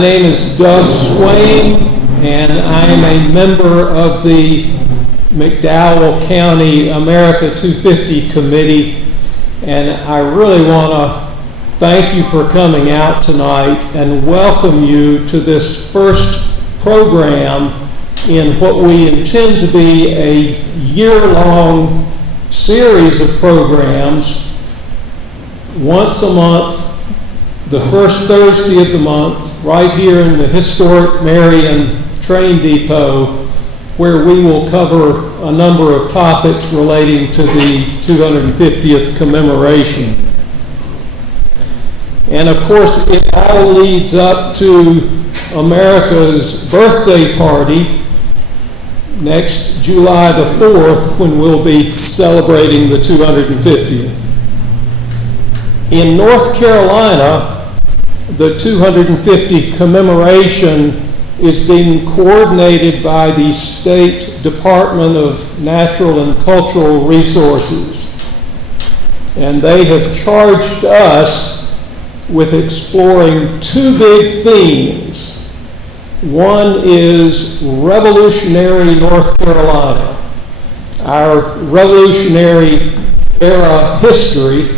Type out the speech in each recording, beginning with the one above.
name is Doug Swann, and I am a member of the McDowell County America 250 Committee, and I really want to thank you for coming out tonight and welcome you to this first program in what we intend to be a year-long series of programs. Once a month, the first Thursday of the month, right here in the historic Marion Train Depot, where we will cover a number of topics relating to the 250th commemoration. And of course, it all leads up to America's birthday party next July the 4th, when we'll be celebrating the 250th. In North Carolina, the 250 commemoration is being coordinated by the State Department of Natural and Cultural Resources. And they have charged us with exploring two big themes. One is Revolutionary North Carolina, our Revolutionary era history.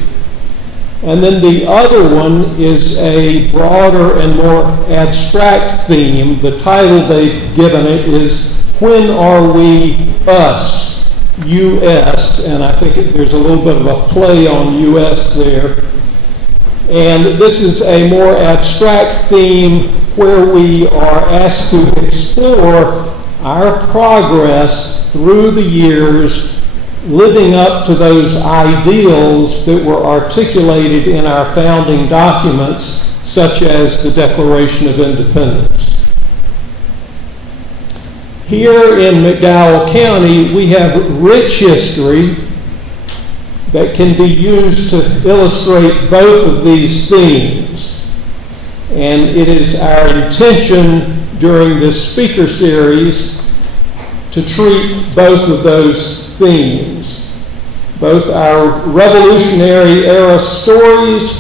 And then the other one is a broader and more abstract theme. The title they've given it is When Are We Us? U.S. And I think there's a little bit of a play on U.S. there. And this is a more abstract theme where we are asked to explore our progress through the years, living up to those ideals that were articulated in our founding documents, such as the Declaration of Independence. Here in McDowell County, we have rich history that can be used to illustrate both of these themes. And it is our intention during this speaker series to treat both of those themes, both our Revolutionary era stories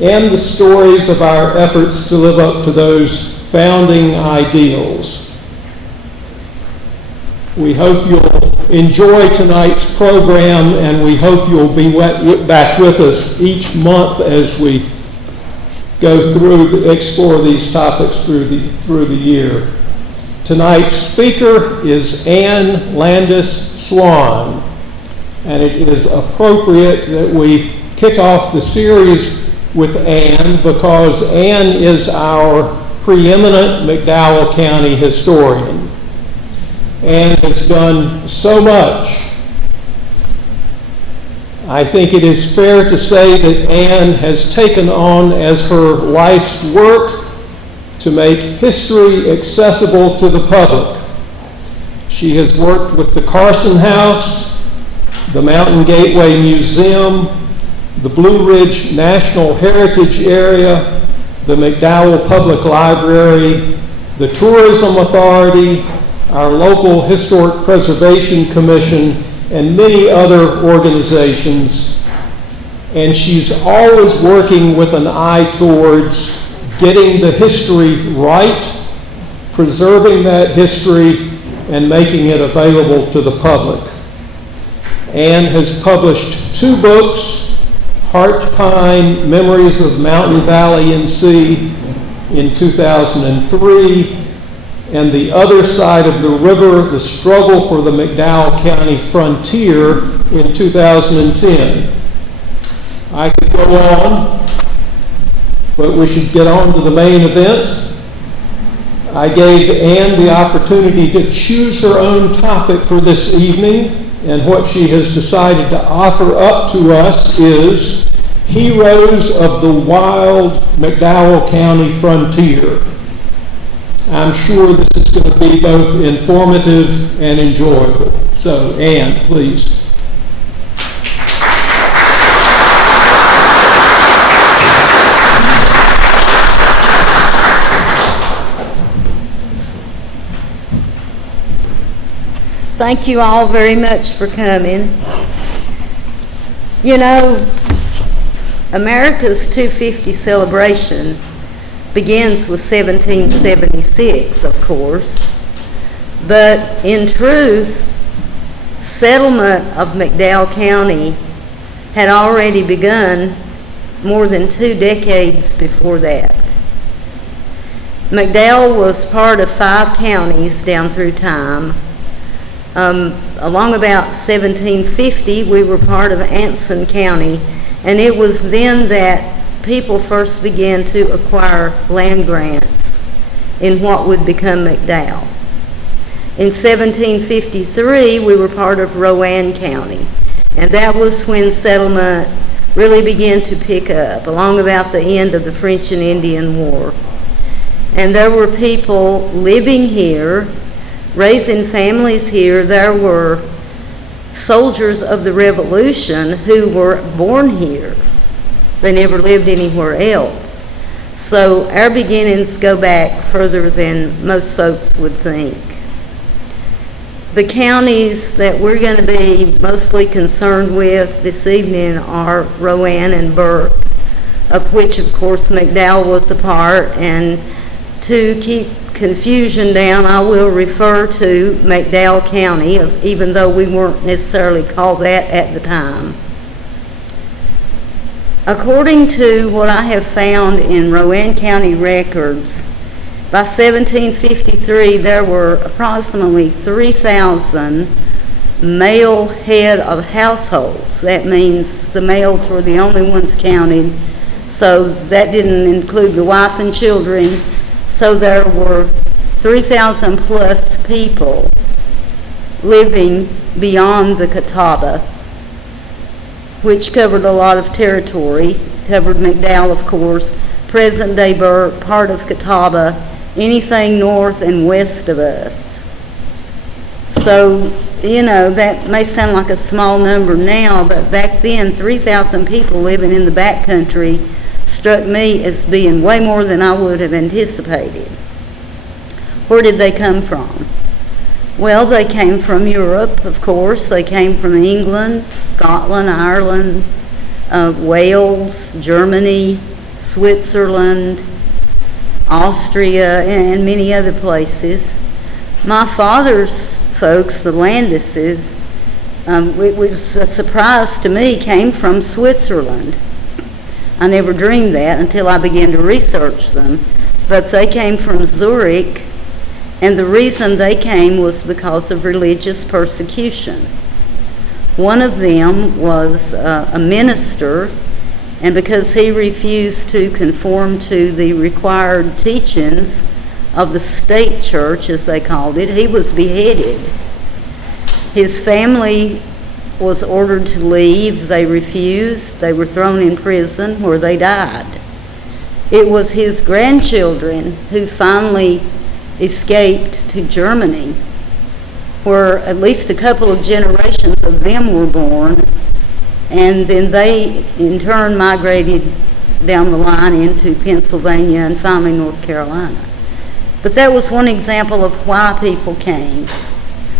and the stories of our efforts to live up to those founding ideals. We hope you'll enjoy tonight's program, and we hope you'll be back with us each month as we go through, explore these topics through the year. Tonight's speaker is Anne Swann, and it is appropriate that we kick off the series with Anne because Anne is our preeminent McDowell County historian. Anne has done so much. I think it is fair to say that Anne has taken on as her life's work to make history accessible to the public. She has worked with the Carson House, the Mountain Gateway Museum, the Blue Ridge National Heritage Area, the McDowell Public Library, the Tourism Authority, our local Historic Preservation Commission, and many other organizations. And she's always working with an eye towards getting the history right, preserving that history, and making it available to the public. Anne has published 2 books, Heart Pine, Memories of Mountain Valley and Sea in 2003, and The Other Side of the River, The Struggle for the McDowell County Frontier in 2010. I could go on, but we should get on to the main event. I gave Anne the opportunity to choose her own topic for this evening, and what she has decided to offer up to us is Heroes of the Wild McDowell County Frontier. I'm sure this is going to be both informative and enjoyable. So, Anne, please. Thank you all very much for coming. You know, America's 250 celebration begins with 1776, of course. But in truth, settlement of McDowell County had already begun more than 2 decades before that. McDowell was part of 5 counties down through time. Along about 1750, we were part of Anne Swann County, and it was then that people first began to acquire land grants in what would become McDowell. In 1753, we were part of Rowan County, and that was when settlement really began to pick up, along about the end of the French and Indian War. And there were people living here, raising families here. There were soldiers of the Revolution who were born here. They never lived anywhere else. So our beginnings go back further than most folks would think. The counties that we're going to be mostly concerned with this evening are Rowan and Burke, of which, of course, McDowell was a part. And to keep confusion down, I will refer to McDowell County, even though we weren't necessarily called that at the time. According to what I have found in Rowan County records, by 1753, there were approximately 3,000 male head of households. That means the males were the only ones counted, so that didn't include the wife and children. So there were 3,000 plus people living beyond the Catawba, which covered a lot of territory, covered McDowell, of course, present-day Burke, part of Catawba, anything north and west of us. So, that may sound like a small number now, but back then, 3,000 people living in the backcountry struck me as being way more than I would have anticipated. Where did they come from? Well, they came from Europe, of course. They came from England, Scotland, Ireland, Wales, Germany, Switzerland, Austria, and many other places. My father's folks, the Landises, it was a surprise to me, came from Switzerland. I never dreamed that until I began to research them. But they came from Zurich, and the reason they came was because of religious persecution. One of them was a minister, and because he refused to conform to the required teachings of the state church, as they called it, he was beheaded. His family was ordered to leave. They refused. They were thrown in prison where they died. It was his grandchildren who finally escaped to Germany, where at least a couple of generations of them were born, and then they in turn migrated down the line into Pennsylvania and finally North Carolina. But that was one example of why people came.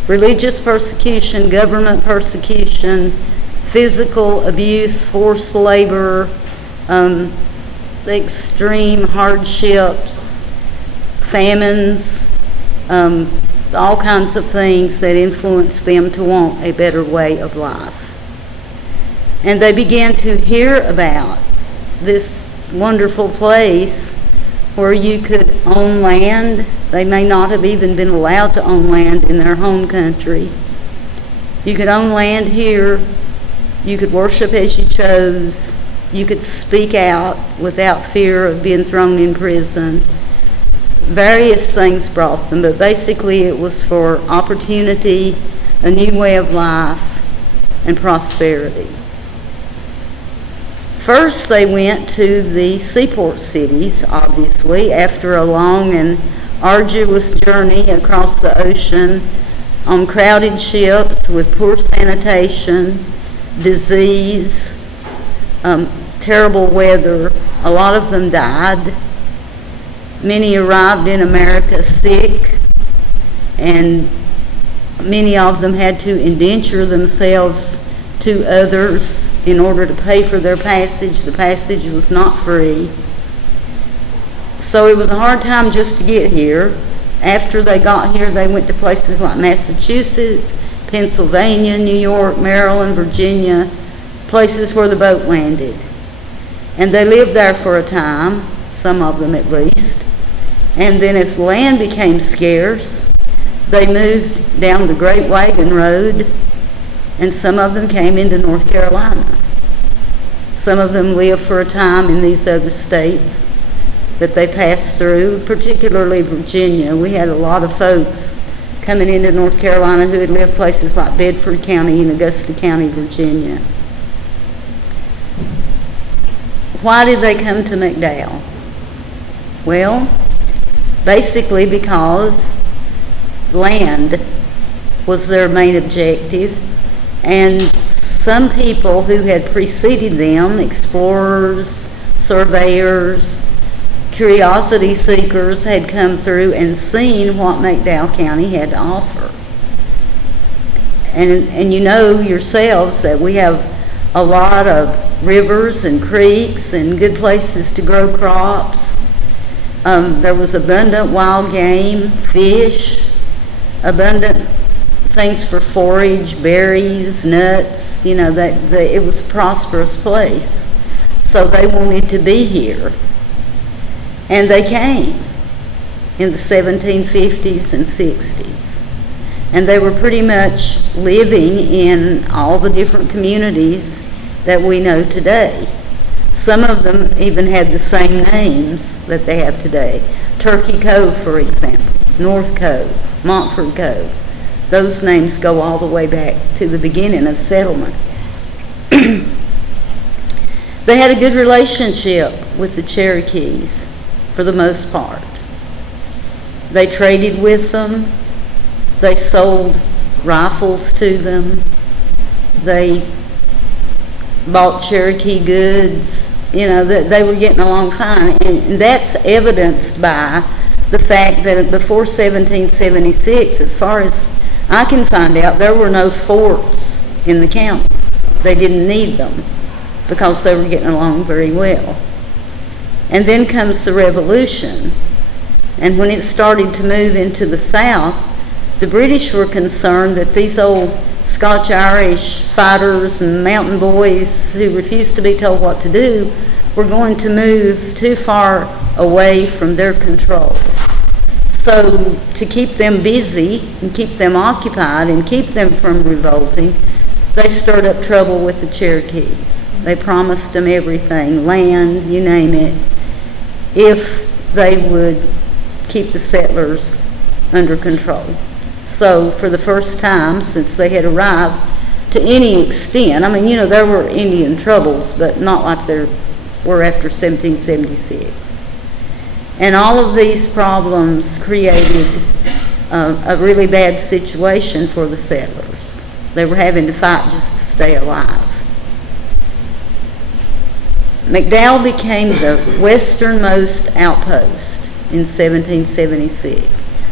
Religious persecution, government persecution, physical abuse, forced labor, extreme hardships, famines, all kinds of things that influenced them to want a better way of life. And they began to hear about this wonderful place where you could own land. They may not have even been allowed to own land in their home country. You could own land here. You could worship as you chose. You could speak out without fear of being thrown in prison. Various things brought them, but basically it was for opportunity, a new way of life, and prosperity. First, they went to the seaport cities, obviously, after a long and arduous journey across the ocean on crowded ships with poor sanitation, disease, terrible weather. A lot of them died. Many arrived in America sick, and many of them had to indenture themselves to others in order to pay for their passage. The passage was not free. So it was a hard time just to get here. After they got here, they went to places like Massachusetts, Pennsylvania, New York, Maryland, Virginia, places where the boat landed. And they lived there for a time, some of them at least. And then as land became scarce, they moved down the Great Wagon Road, and some of them came into North Carolina. Some of them lived for a time in these other states that they passed through, particularly Virginia. We had a lot of folks coming into North Carolina who had lived places like Bedford County and Augusta County, Virginia. Why did they come to McDowell? Well, basically because land was their main objective, and some people who had preceded them, explorers, surveyors, curiosity seekers, had come through and seen what McDowell County had to offer. And you know yourselves that we have a lot of rivers and creeks and good places to grow crops. There was abundant wild game, fish, abundant things for forage, berries, nuts. You know, it was a prosperous place. So they wanted to be here. And they came in the 1750s and 60s. And they were pretty much living in all the different communities that we know today. Some of them even had the same names that they have today. Turkey Cove, for example, North Cove, Montford Cove. Those names go all the way back to the beginning of settlement. They had a good relationship with the Cherokees for the most part. They traded with them. They sold rifles to them. They bought Cherokee goods. You know, they were getting along fine. And that's evidenced by the fact that before 1776, as far as I can find out, there were no forts in the county. They didn't need them because they were getting along very well. And then comes the Revolution. And when it started to move into the South, the British were concerned that these old Scotch-Irish fighters and mountain boys who refused to be told what to do were going to move too far away from their control. So to keep them busy and keep them occupied and keep them from revolting, they stirred up trouble with the Cherokees. They promised them everything, land, you name it, if they would keep the settlers under control. So for the first time since they had arrived, to any extent, I mean, you know, there were Indian troubles, but not like there were after 1776. And all of these problems created a really bad situation for the settlers. They were having to fight just to stay alive. McDowell became the westernmost outpost in 1776.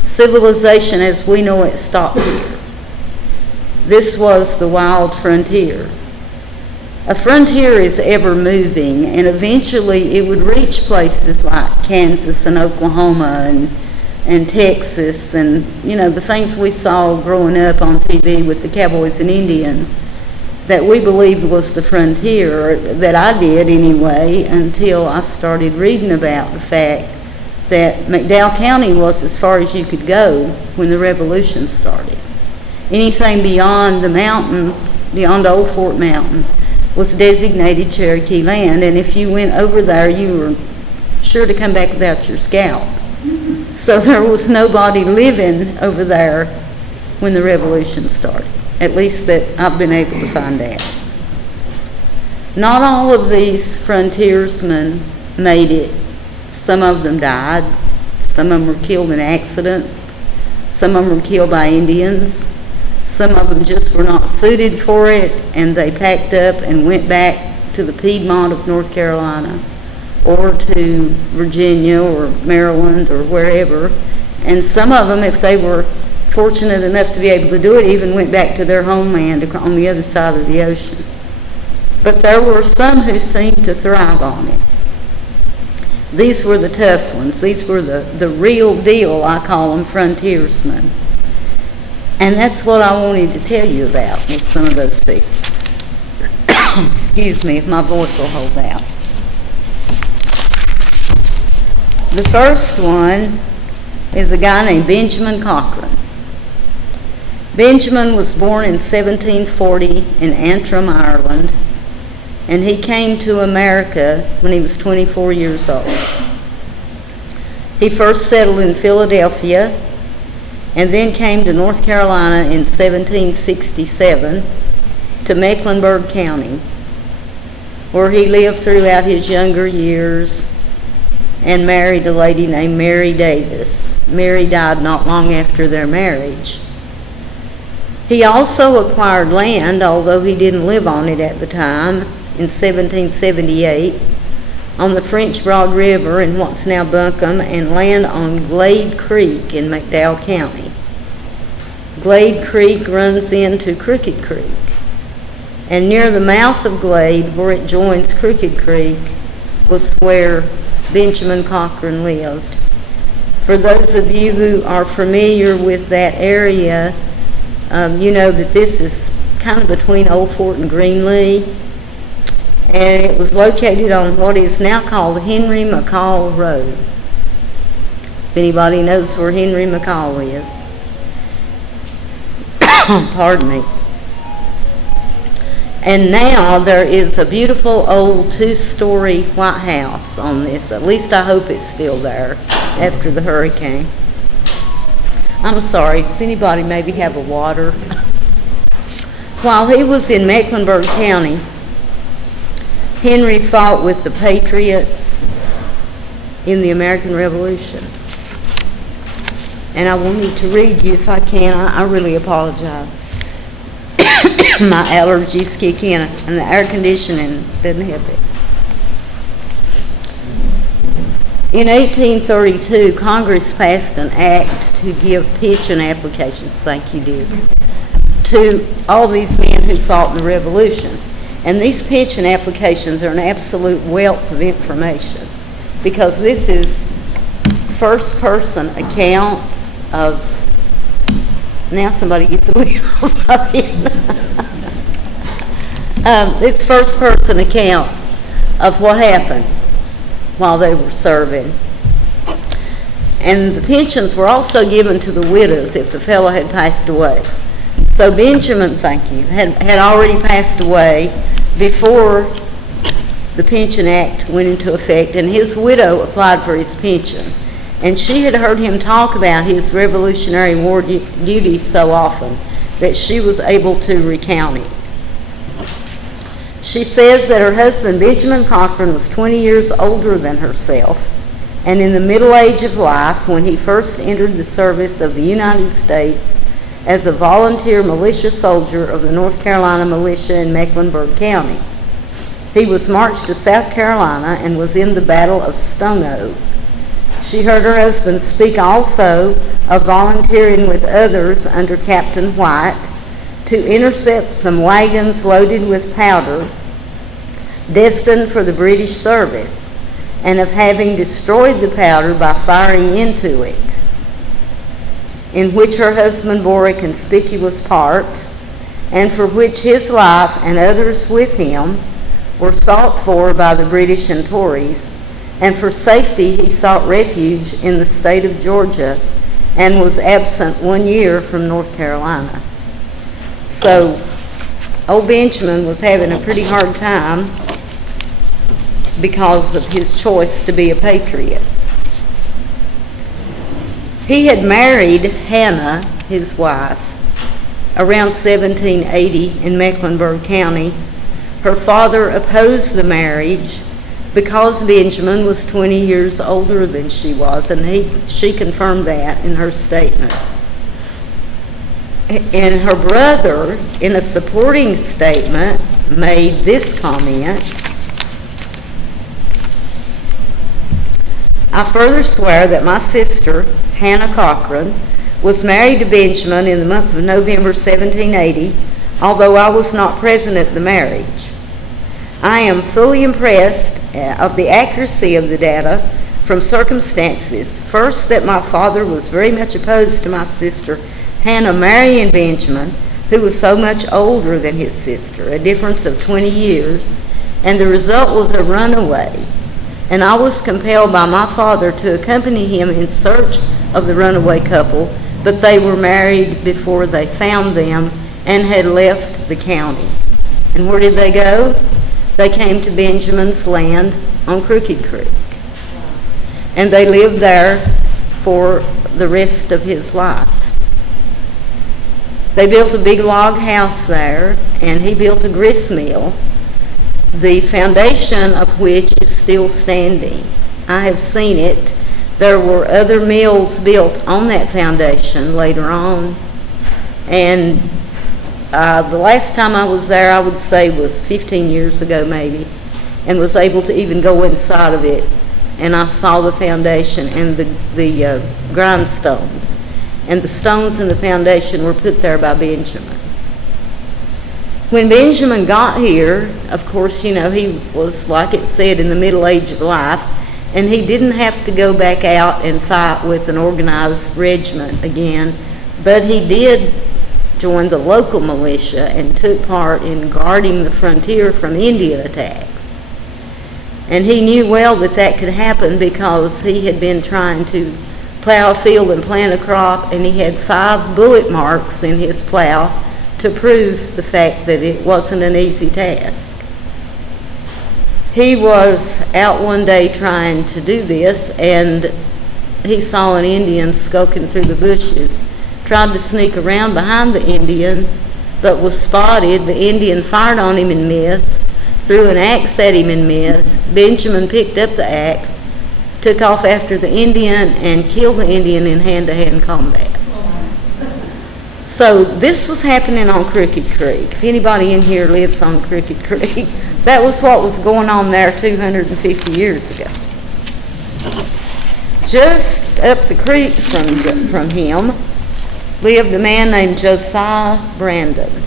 Civilization as we know it stopped here. This was the wild frontier. A frontier is ever moving, and eventually it would reach places like Kansas and Oklahoma and Texas, and you know, the things we saw growing up on TV with the cowboys and Indians that we believed was the frontier, or that I did anyway, until I started reading about the fact that McDowell County was as far as you could go when the Revolution started. Anything beyond the mountains, beyond Old Fort Mountain, was designated Cherokee land, and if you went over there, you were sure to come back without your scalp. So there was nobody living over there when the Revolution started, at least that I've been able to find out. Not all of these frontiersmen made it. Some of them died. Some of them were killed in accidents. Some of them were killed by Indians. Some of them just were not suited for it, and they packed up and went back to the Piedmont of North Carolina or to Virginia or Maryland or wherever. And some of them, if they were fortunate enough to be able to do it, even went back to their homeland on the other side of the ocean. But there were some who seemed to thrive on it. These were the tough ones. These were the real deal, I call them, frontiersmen. And that's what I wanted to tell you about with some of those people. Excuse me if my voice will hold out. The first one is a guy named Benjamin Cochran. Benjamin was born in 1740 in Antrim, Ireland, and he came to America when he was 24 years old. He first settled in Philadelphia and then came to North Carolina in 1767 to Mecklenburg County, where he lived throughout his younger years and married a lady named Mary Davis. Mary died not long after their marriage. He also acquired land, although he didn't live on it at the time, in 1778 on the French Broad River in what's now Buncombe, and land on Glade Creek in McDowell County. Glade Creek runs into Crooked Creek, and near the mouth of Glade, where it joins Crooked Creek, was where Benjamin Cochran lived. For those of you who are familiar with that area, you know that this is kind of between Old Fort and Greenlee, and it was located on what is now called Henry McCall Road. If anybody knows where Henry McCall is. Pardon me. And now there is a beautiful old 2-story white house on this. At least I hope it's still there after the hurricane. I'm sorry, does anybody maybe have a water? While he was in Mecklenburg County, Henry fought with the Patriots in the American Revolution. And I wanted to read you, if I can. I really apologize. My allergies kick in, and the air conditioning doesn't help it. In 1832, Congress passed an act to give pension applications, thank you, dear, to all these men who fought in the Revolution. And these pension applications are an absolute wealth of information, because this is first-person accounts of, now somebody get the lid off of it. It's first-person accounts of what happened while they were serving. And the pensions were also given to the widows if the fellow had passed away. So Benjamin, thank you, had already passed away before the Pension Act went into effect, and his widow applied for his pension. And she had heard him talk about his Revolutionary War duties so often that she was able to recount it. She says that her husband, Benjamin Cochran, was 20 years older than herself, and in the middle age of life when he first entered the service of the United States as a volunteer militia soldier of the North Carolina Militia in Mecklenburg County. He was marched to South Carolina and was in the Battle of Stone Oak. She heard her husband speak also of volunteering with others under Captain White to intercept some wagons loaded with powder destined for the British service, and of having destroyed the powder by firing into it, in which her husband bore a conspicuous part, and for which his life and others with him were sought for by the British and Tories, and for safety he sought refuge in the state of Georgia and was absent 1 year from North Carolina. So old Benjamin was having a pretty hard time because of his choice to be a patriot. He had married Hannah, his wife, around 1780 in Mecklenburg County. Her father opposed the marriage because Benjamin was 20 years older than she was, and she confirmed that in her statement. And her brother, in a supporting statement, made this comment: I further swear that my sister, Hannah Cochran, was married to Benjamin in the month of November 1780, although I was not present at the marriage. I am fully impressed of the accuracy of the data from circumstances. First, that my father was very much opposed to my sister Hannah marrying Benjamin, who was so much older than his sister, a difference of 20 years, and the result was a runaway. And I was compelled by my father to accompany him in search of the runaway couple, but they were married before they found them and had left the county. And where did they go? They came to Benjamin's land on Crooked Creek. And they lived there for the rest of his life. They built a big log house there, and he built a grist mill, the foundation of which is still standing. I have seen it. There were other mills built on that foundation later on, and the last time I was there, I would say, was 15 years ago maybe, and was able to even go inside of it, and I saw the foundation and the grindstones, and the stones in the foundation were put there by Benjamin. When Benjamin got here, of course, you know, he was, like it said, in the middle age of life, and he didn't have to go back out and fight with an organized regiment again, but he did join the local militia and took part in guarding the frontier from Indian attacks. And he knew well that that could happen because he had been trying to plow a field and plant a crop, and he had 5 bullet marks in his plow to prove the fact that it wasn't an easy task. He was out one day trying to do this, and he saw an Indian skulking through the bushes, tried to sneak around behind the Indian, but was spotted. The Indian fired on him and missed, threw an axe at him and missed. Benjamin picked up the axe, took off after the Indian, and killed the Indian in hand-to-hand combat. So this was happening on Crooked Creek. If anybody in here lives on Crooked Creek, that was what was going on there 250 years ago. Just up the creek from him lived a man named Josiah Brandon.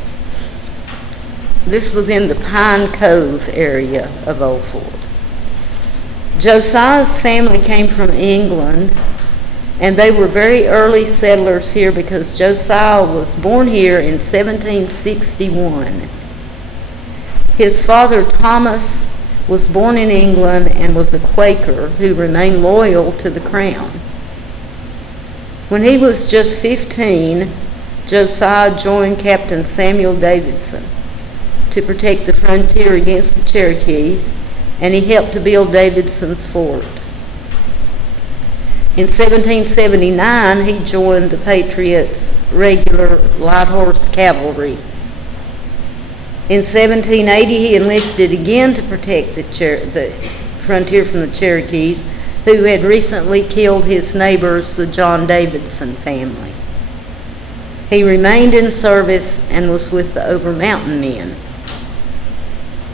This was in the Pine Cove area of Old Fort. Josiah's family came from England, and they were very early settlers here because Josiah was born here in 1761. His father, Thomas, was born in England and was a Quaker who remained loyal to the crown. When he was just 15, Josiah joined Captain Samuel Davidson to protect the frontier against the Cherokees, and he helped to build Davidson's fort. In 1779, he joined the Patriots' regular light horse cavalry. In 1780, he enlisted again to protect the frontier from the Cherokees, who had recently killed his neighbors, the John Davidson family. He remained in service and was with the Over Mountain men.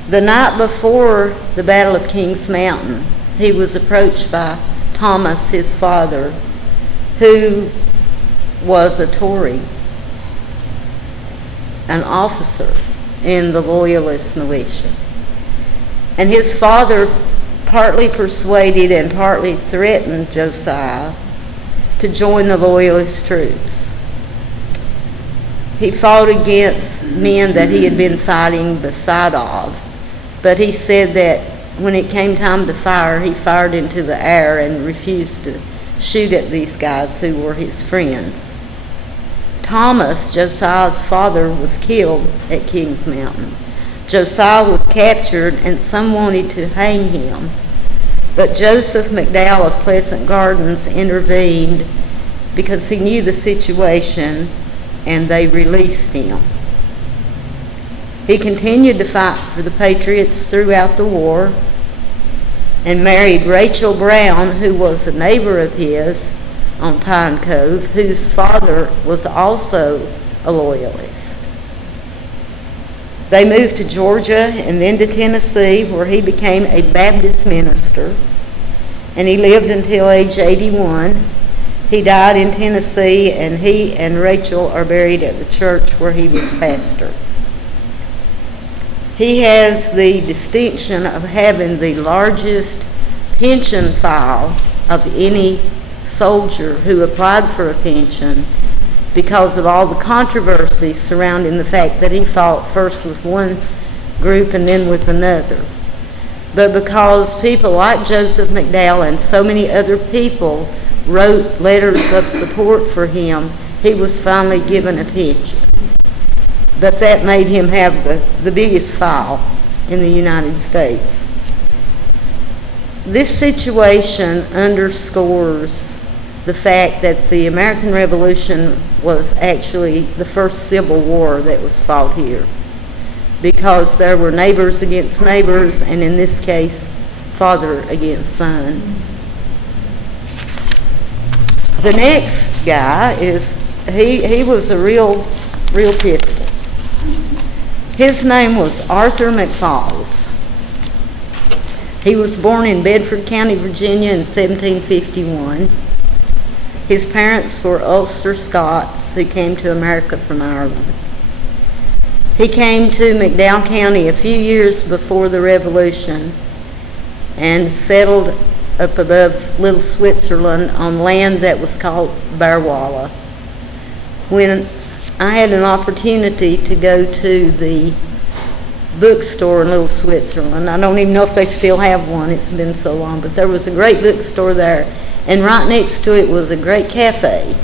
The night before the Battle of Kings Mountain, he was approached by Thomas, his father, who was a Tory, an officer in the Loyalist militia. And his father partly persuaded and partly threatened Josiah to join the Loyalist troops. He fought against men that he had been fighting beside of, but he said that when it came time to fire, he fired into the air and refused to shoot at these guys who were his friends. Thomas, Josiah's father, was killed at Kings Mountain. Josiah was captured, and some wanted to hang him, but Joseph McDowell of Pleasant Gardens intervened because he knew the situation, and they released him. He continued to fight for the Patriots throughout the war and married Rachel Brown, who was a neighbor of his on Pine Cove, whose father was also a Loyalist. They moved to Georgia and then to Tennessee, where he became a Baptist minister, and he lived until age 81. He died in Tennessee, and he and Rachel are buried at the church where he was pastor. He has the distinction of having the largest pension file of any soldier who applied for a pension because of all the controversies surrounding the fact that he fought first with one group and then with another. But because people like Joseph McDowell and so many other people wrote letters of support for him, he was finally given a pension. But that made him have the biggest file in the United States. This situation underscores the fact that the American Revolution was actually the first civil war that was fought here, because there were neighbors against neighbors, and in this case, father against son. The next guy he was a real pistol. His name was Arthur McFalls. He was born in Bedford County, Virginia in 1751. His parents were Ulster Scots who came to America from Ireland. He came to McDowell County a few years before the Revolution and settled up above Little Switzerland on land that was called Barwala. When I had an opportunity to go to the bookstore in Little Switzerland, I don't even know if they still have one, it's been so long, but there was a great bookstore there, and right next to it was a great cafe.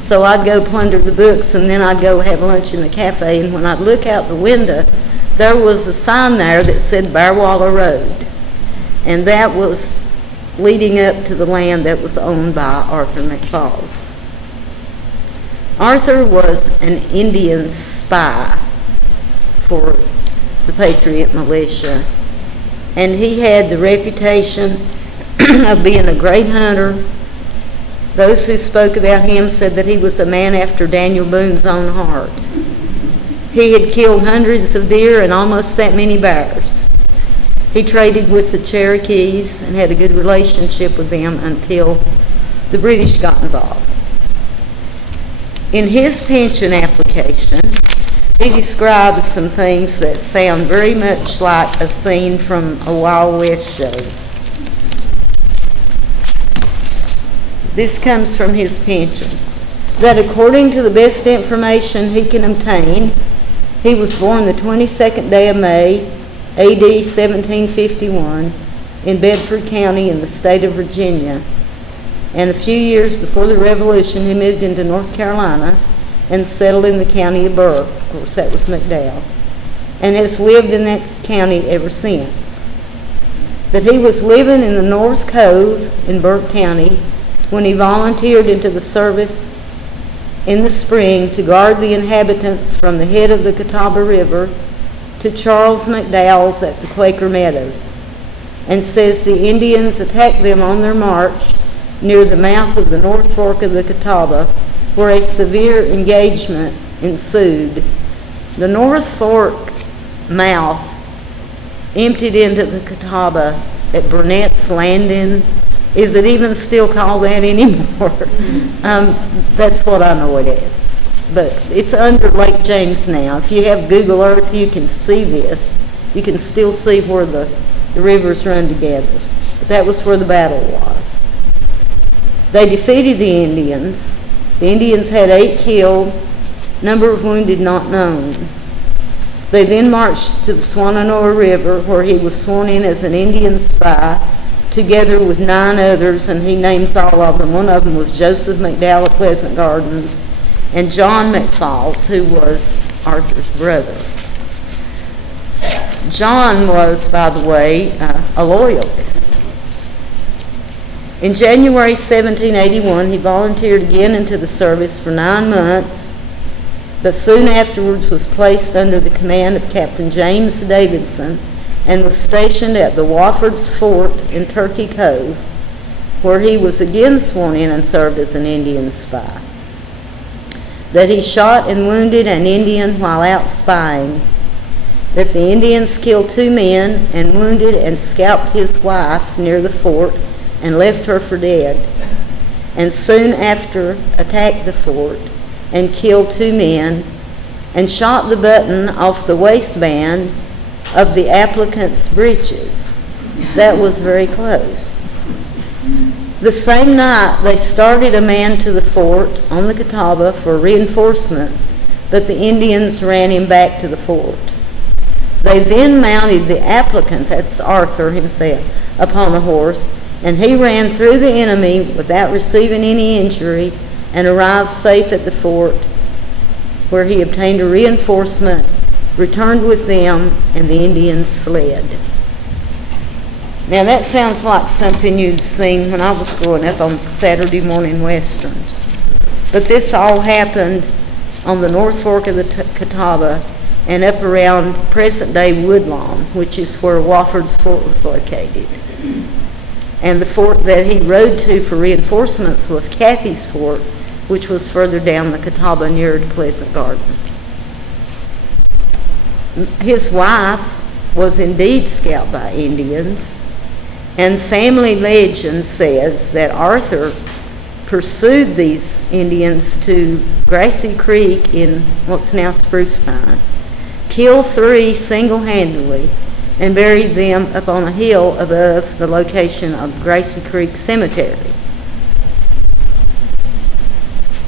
So I'd go plunder the books, and then I'd go have lunch in the cafe, and when I'd look out the window, there was a sign there that said Barwala Road, and that was leading up to the land that was owned by Arthur McFalls. Arthur was an Indian spy for the Patriot militia, and he had the reputation of being a great hunter. Those who spoke about him said that he was a man after Daniel Boone's own heart. He had killed hundreds of deer and almost that many bears. He traded with the Cherokees and had a good relationship with them until the British got involved. In his pension application, he describes some things that sound very much like a scene from a Wild West show. This comes from his pension. That according to the best information he can obtain, he was born the 22nd day of May, A.D. 1751, in Bedford County in the state of Virginia. And a few years before the Revolution, he moved into North Carolina and settled in the county of Burke. Of course, that was McDowell. And has lived in that county ever since. That he was living in the North Cove in Burke County when he volunteered into the service in the spring to guard the inhabitants from the head of the Catawba River to Charles McDowell's at the Quaker Meadows, and says the Indians attacked them on their march near the mouth of the North Fork of the Catawba, where a severe engagement ensued. The North Fork mouth emptied into the Catawba at Burnett's Landing. Is it even still called that anymore? That's what I know it is. But it's under Lake James now. If you have Google Earth, you can see this. You can still see where the rivers run together. But that was where the battle was. They defeated the Indians. The Indians had 8 killed, number of wounded not known. They then marched to the Shenandoah River, where he was sworn in as an Indian spy, together with 9 others, and he names all of them. One of them was Joseph McDowell of Pleasant Gardens, and John McFalls, who was Arthur's brother. John was, by the way, a loyalist. In January 1781, he volunteered again into the service for 9 months, but soon afterwards was placed under the command of Captain James Davidson and was stationed at the Wofford's Fort in Turkey Cove, where he was again sworn in and served as an Indian spy. That he shot and wounded an Indian while out spying. That the Indians killed 2 men and wounded and scalped his wife near the fort and left her for dead, and soon after attacked the fort and killed 2 men and shot the button off the waistband of the applicant's breeches. That was very close. The same night, they started a man to the fort on the Catawba for reinforcements, but the Indians ran him back to the fort. They then mounted the applicant, that's Arthur himself, upon a horse, and he ran through the enemy without receiving any injury and arrived safe at the fort, where he obtained a reinforcement, returned with them, and the Indians fled. Now that sounds like something you'd seen when I was growing up on Saturday morning westerns. But this all happened on the North Fork of the Catawba and up around present-day Woodlawn, which is where Wofford's Fort was located. And the fort that he rode to for reinforcements was Cathy's Fort, which was further down the Catawba near to Pleasant Gardens. His wife was indeed scalped by Indians, and family legend says that Arthur pursued these Indians to Grassy Creek in what's now Spruce Pine, killed 3 single-handedly, and buried them up on a hill above the location of Grassy Creek Cemetery.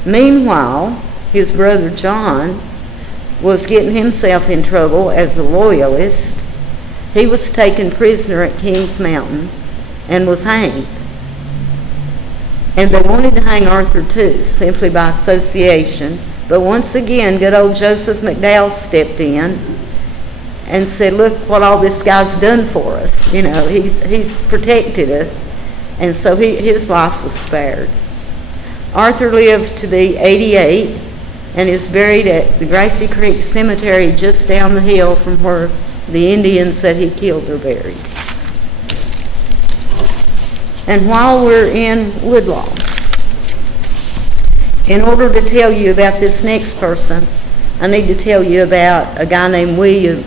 Meanwhile, his brother John was getting himself in trouble as a loyalist. He was taken prisoner at Kings Mountain and was hanged. And they wanted to hang Arthur too, simply by association. But once again, good old Joseph McDowell stepped in and said, look what all this guy's done for us. You know, he's protected us. And so his life was spared. Arthur lived to be 88 and is buried at the Grassy Creek Cemetery just down the hill from where the Indians that he killed are buried. And while we're in Woodlawn, in order to tell you about this next person, I need to tell you about a guy named William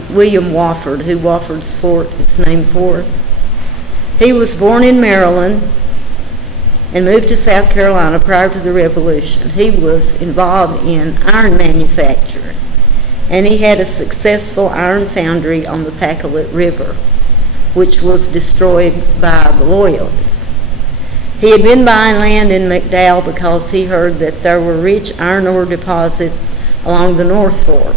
Wofford, who Wofford's Fort is named for. He was born in Maryland and moved to South Carolina prior to the Revolution. He was involved in iron manufacturing, and he had a successful iron foundry on the Pacolet River, which was destroyed by the Loyalists. He had been buying land in McDowell because he heard that there were rich iron ore deposits along the North Fork.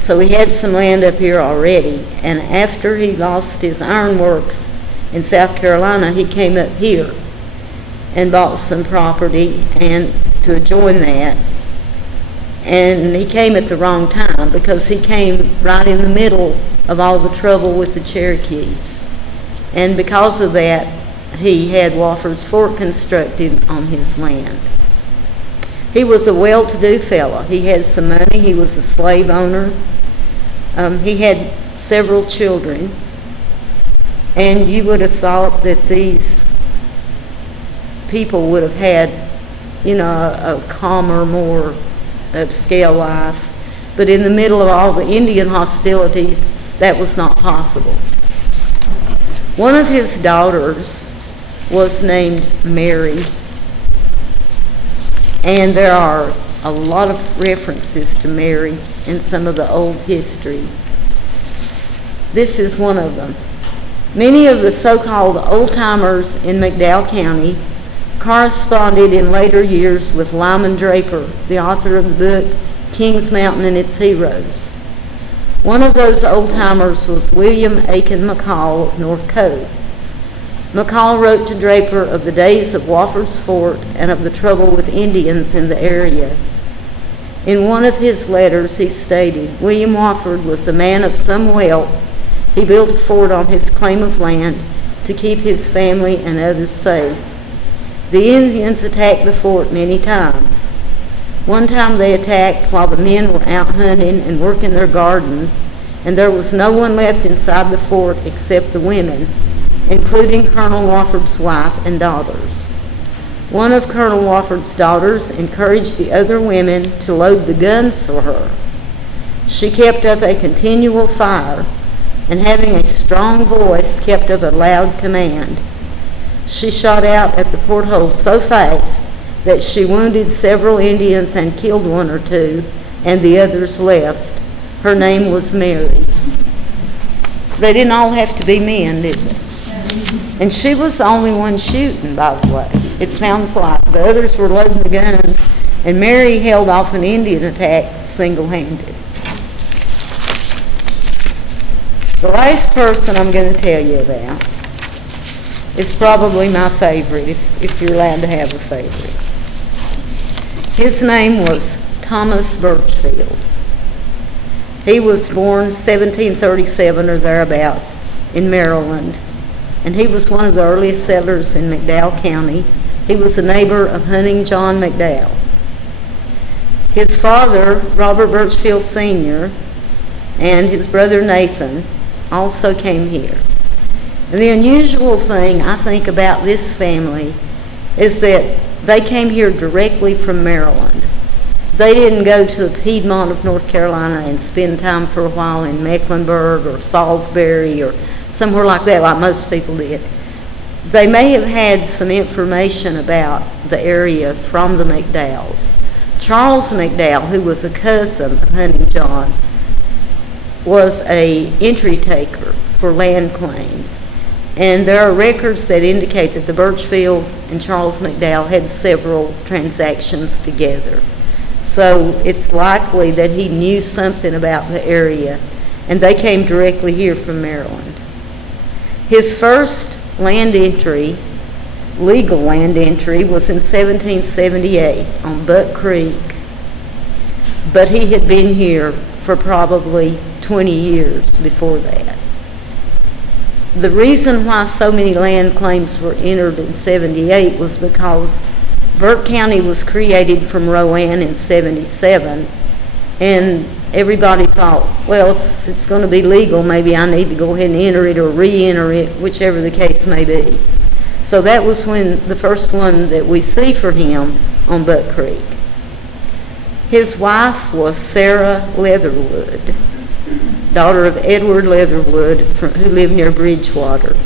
So he had some land up here already, and after he lost his iron works in South Carolina, he came up here and bought some property and to join that. And he came at the wrong time because he came right in the middle of all the trouble with the Cherokees. And because of that, he had Wofford's Fort constructed on his land. He was a well-to-do fellow. He had some money. He was a slave owner. He had several children. And you would have thought that these people would have had, a calmer, more upscale life. But in the middle of all the Indian hostilities, that was not possible. One of his daughters was named Mary, and there are a lot of references to Mary in some of the old histories. This is one of them. Many of the so-called old-timers in McDowell County corresponded in later years with Lyman Draper, the author of the book Kings Mountain and Its Heroes. One of those old-timers was William Aiken McCall of North Cove. McCall wrote to Draper of the days of Wofford's Fort and of the trouble with Indians in the area. In one of his letters, he stated, William Wofford was a man of some wealth. He built a fort on his claim of land to keep his family and others safe. The Indians attacked the fort many times. One time they attacked while the men were out hunting and working their gardens, and there was no one left inside the fort except the women, including Colonel Wofford's wife and daughters. One of Colonel Wofford's daughters encouraged the other women to load the guns for her. She kept up a continual fire, and having a strong voice, kept up a loud command. She shot out at the porthole so fast that she wounded several Indians and killed one or two, and the others left. Her name was Mary. They didn't all have to be men, did they? And she was the only one shooting, by the way. It sounds like the others were loading the guns, and Mary held off an Indian attack single-handed. The last person I'm going to tell you about is probably my favorite, if you're allowed to have a favorite. His name was Thomas Birchfield. He was born 1737 or thereabouts in Maryland, and he was one of the earliest settlers in McDowell County. He was a neighbor of hunting John McDowell. His father, Robert Birchfield Sr., and his brother Nathan also came here. And the unusual thing I think about this family is that they came here directly from Maryland. They didn't go to the Piedmont of North Carolina and spend time for a while in Mecklenburg or Salisbury or somewhere like that, like most people did. They may have had some information about the area from the McDowells. Charles McDowell, who was a cousin of Hunting John, was a entry taker for land claims. And there are records that indicate that the Birchfields and Charles McDowell had several transactions together. So it's likely that he knew something about the area, and they came directly here from Maryland. His first land entry, legal land entry, was in 1778 on Buck Creek, but he had been here for probably 20 years before that. The reason why so many land claims were entered in 78 was because Burke County was created from Rowan in 77, and everybody thought, well, if it's going to be legal, maybe I need to go ahead and enter it or re-enter it, whichever the case may be. So that was when the first one that we see for him on Buck Creek. His wife was Sarah Leatherwood, daughter of Edward Leatherwood, who lived near Bridgewater.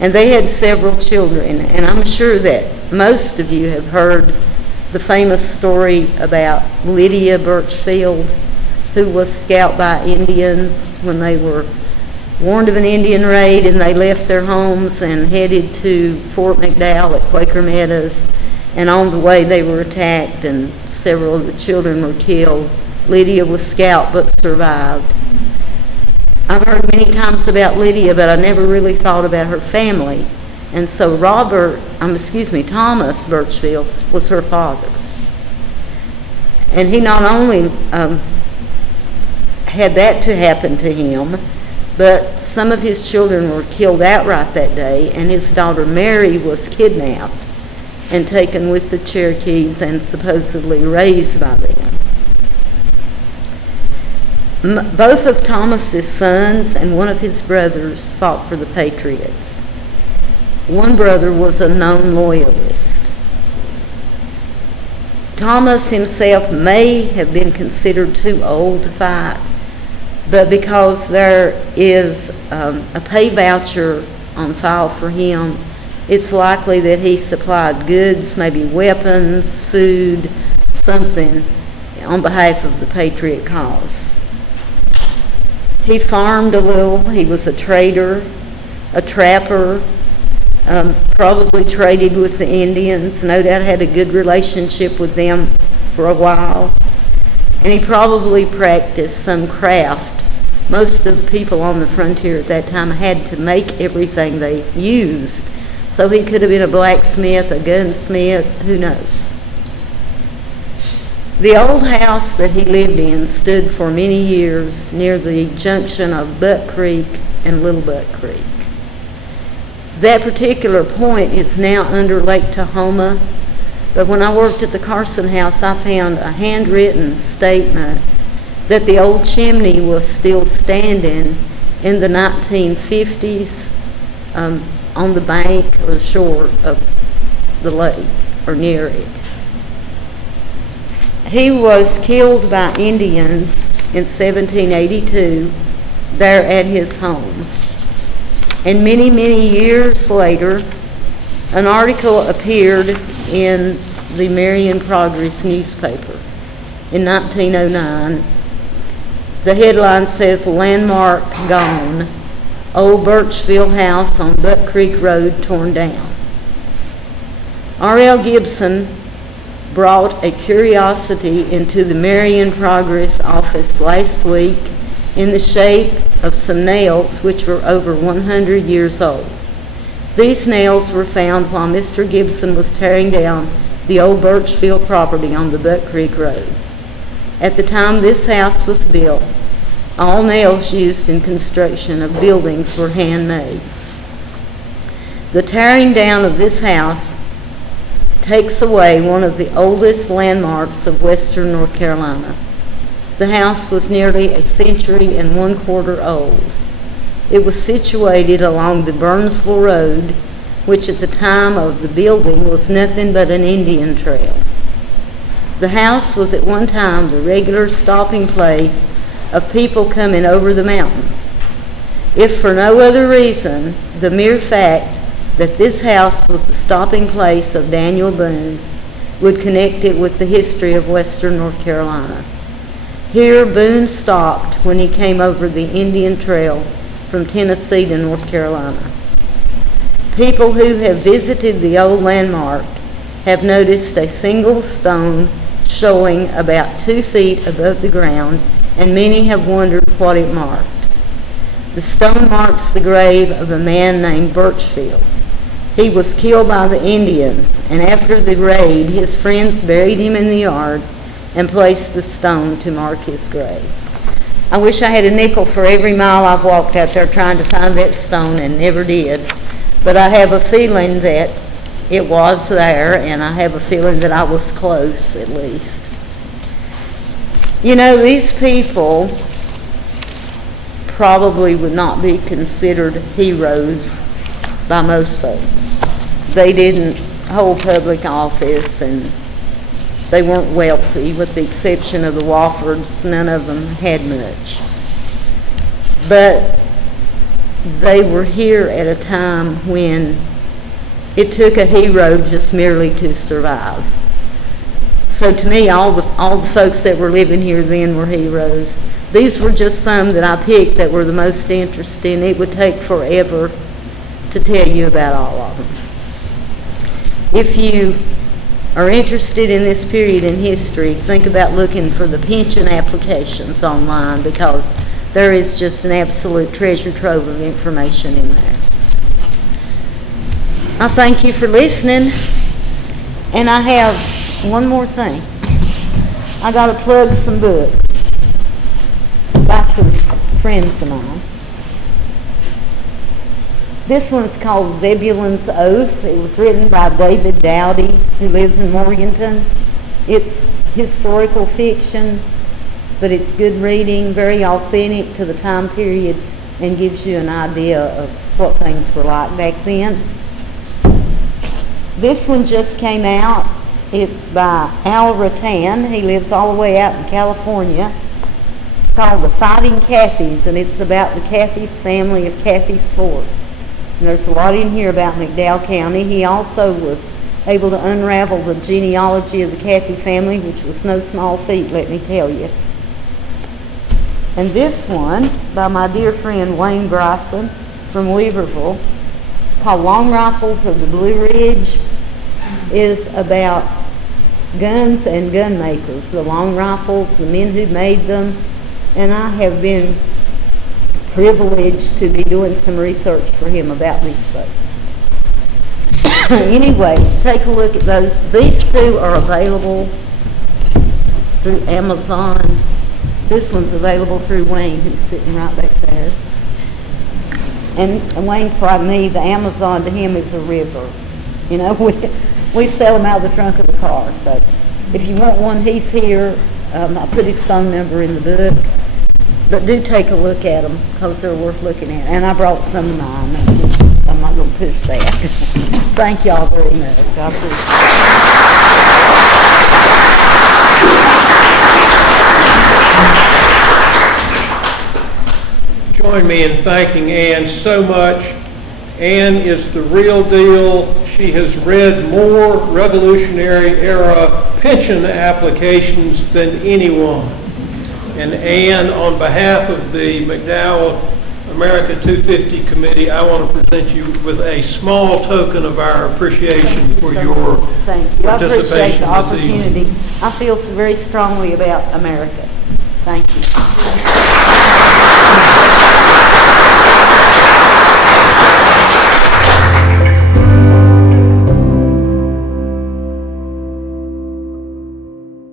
And they had several children, and I'm sure that most of you have heard the famous story about Lydia Birchfield, who was scalped by Indians when they were warned of an Indian raid, and they left their homes and headed to Fort McDowell at Quaker Meadows, and on the way they were attacked and several of the children were killed. Lydia was scalped but survived. I've heard many times about Lydia, but I never really thought about her family. And so Thomas Birchfield was her father. And he not only had that to happen to him, but some of his children were killed outright that day, and his daughter Mary was kidnapped and taken with the Cherokees and supposedly raised by them. Both of Thomas's sons and one of his brothers fought for the Patriots. One brother was a known loyalist. Thomas himself may have been considered too old to fight, but because there is a pay voucher on file for him, it's likely that he supplied goods, maybe weapons, food, something on behalf of the Patriot cause. He farmed a little. He was a trader, a trapper, probably traded with the Indians, no doubt had a good relationship with them for a while. And he probably practiced some craft. Most of the people on the frontier at that time had to make everything they used. So he could have been a blacksmith, a gunsmith, who knows. The old house that he lived in stood for many years near the junction of Buck Creek and Little Buck Creek. That particular point is now under Lake Tahoma, but when I worked at the Carson House, I found a handwritten statement that the old chimney was still standing in the 1950s on the bank or the shore of the lake or near it. He was killed by Indians in 1782 there at his home. And many, many years later, an article appeared in the Marion Progress newspaper in 1909. The headline says, "Landmark Gone." old Birchfield house on Buck Creek Road torn down. R.L. Gibson brought a curiosity into the Marion Progress office last week in the shape of some nails which were over 100 years old. These nails were found while Mr. Gibson was tearing down the old Birchfield property on the Buck Creek Road. At the time this house was built, all nails used in construction of buildings were handmade. The tearing down of this house takes away one of the oldest landmarks of western North Carolina. The house was nearly a century and 1/4 old. It was situated along the Burnsville Road, which at the time of the building was nothing but an Indian trail. The house was at one time the regular stopping place of people coming over the mountains. If for no other reason, the mere fact that this house was the stopping place of Daniel Boone would connect it with the history of western North Carolina. Here Boone stopped when he came over the Indian Trail from Tennessee to North Carolina. People who have visited the old landmark have noticed a single stone showing about 2 feet above the ground, and many have wondered what it marked. The stone marks the grave of a man named Birchfield. He was killed by the Indians, and after the raid, his friends buried him in the yard and placed the stone to mark his grave. I wish I had a nickel for every mile I've walked out there trying to find that stone and never did. But I have a feeling that it was there, and I have a feeling that I was close at least. You know, these people probably would not be considered heroes by most folks. They didn't hold public office, and they weren't wealthy, with the exception of the Woffords. None of them had much. But they were here at a time when it took a hero just merely to survive. So to me, all the folks that were living here then were heroes. These were just some that I picked that were the most interesting. It would take forever to tell you about all of them. If you are interested in this period in history, think about looking for the pension applications online, because there is just an absolute treasure trove of information in there. I thank you for listening, and I have one more thing. I got to plug some books by some friends of mine. This one's called Zebulon's Oath. It was written by David Dowdy, who lives in Morganton. It's historical fiction, but it's good reading, very authentic to the time period, and gives you an idea of what things were like back then. This one just came out. It's by Al Rattan. He lives all the way out in California. It's called The Fighting Caffeys, and it's about the Caffeys family of Caffeys Fort. And there's a lot in here about McDowell County. He also was able to unravel the genealogy of the Caffey family, which was no small feat, let me tell you. And this one, by my dear friend Wayne Bryson from Weaverville, called Long Rifles of the Blue Ridge, is about guns and gun makers, the long rifles, the men who made them, and I have been privileged to be doing some research for him about these folks. Anyway, take a look at those. These two are available through Amazon. This one's available through Wayne, who's sitting right back there. And Wayne's like me, the Amazon to him is a river. You know, we sell them out of the trunk of the car. So if you want one, he's here. I put his phone number in the book. But do take a look at them, because they're worth looking at. And I brought some of mine. I'm not going to push that. Thank y'all very much. I appreciate it. Join me in thanking Anne so much. Anne is the real deal. She has read more Revolutionary era pension applications than anyone. And Anne, on behalf of the McDowell America 250 Committee, I want to present you with a small token of our appreciation for your Thank you. I appreciate participation the this evening. opportunity. I feel very strongly about America. Thank you.